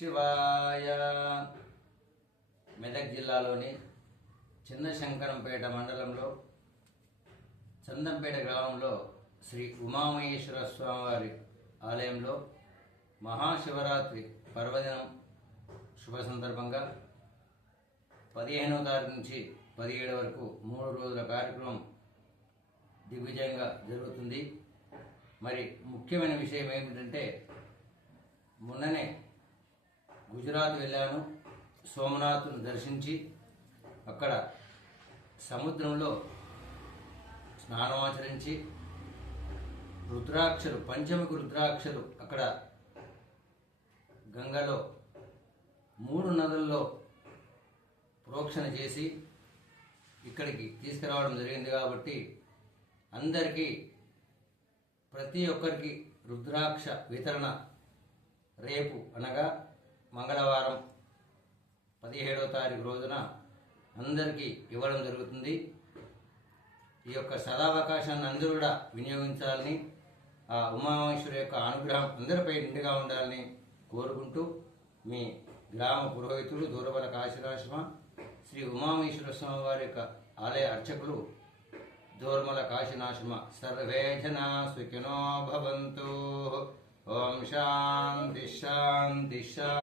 శివాయ. మెదక్ జిల్లాలోని చిన్నశంకరంపేట మండలంలో చందంపేట గ్రామంలో శ్రీ ఉమామహేశ్వర స్వామివారి ఆలయంలో మహాశివరాత్రి పర్వదినం శుభ సందర్భంగా 15వ తారీఖు నుంచి 17 వరకు 3 రోజుల కార్యక్రమం దిగ్విజయంగా జరుగుతుంది. మరి ముఖ్యమైన విషయం ఏమిటంటే, మొన్ననే గుజరాత్ వెళ్ళాను. సోమనాథ్ను దర్శించి అక్కడ సముద్రంలో స్నానమాచరించి పంచముఖి రుద్రాక్షలు అక్కడ గంగలో 3 నదుల్లో ప్రోక్షణ చేసి ఇక్కడికి తీసుకురావడం జరిగింది. కాబట్టి అందరికీ ప్రతి ఒక్కరికి రుద్రాక్ష వితరణ రేపు అనగా మంగళవారం 17వ తారీఖు రోజున అందరికీ ఇవ్వడం జరుగుతుంది. ఈ యొక్క సదావకాశాన్ని అందరూ కూడా వినియోగించాలని, ఆ ఉమామహేశ్వరి యొక్క అనుగ్రహం అందరిపై నిండుగా ఉండాలని కోరుకుంటూ, మీ గ్రామ పురోహితులు దూరబల కాశీరాశ్రమ శ్రీ ఉమామహేశ్వర స్వామి వారి యొక్క ఆలయ అర్చకులు దూర్మల కాశీనాశ్రమ సర్వే జనా సుఖినో భవంతు. ఓం శాంతి శాంతి శాంతి.